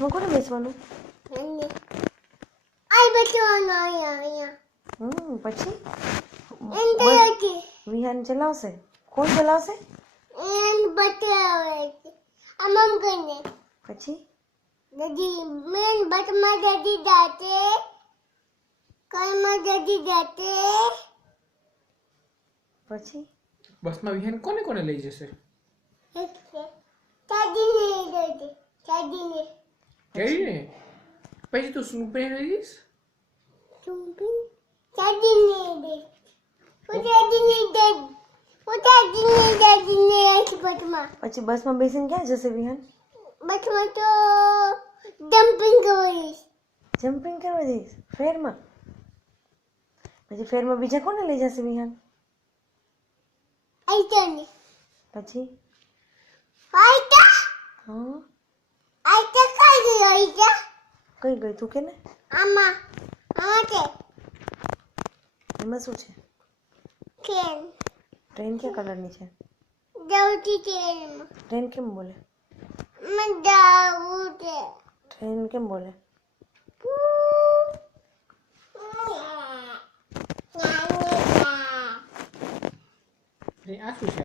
બસમાં કોને બેસવાનું? પછી વિહાન ચલાવશે? કોણ ચલાવશે? પછી પછી બસમાં વિહાન કોને કોને લઈ જશે? કેવીને? પછી તું સ્નૂપી લઈ જઈશ? પછી બસમાં બેસીને ક્યાં જશે વિહાન? જમ્પિંગ કરવા જઈશ ફેરમાં? પછી ફેરમાં બીજા કોને લઈ જશે વિહાન? પછી હા કઈ ગઈ તું કે ને? એમાં શું છે? ટ્રેન કયા કલરની છે? ટ્રેન કેમ બોલે? ટ્રેન કેમ બોલે? આ શું છે?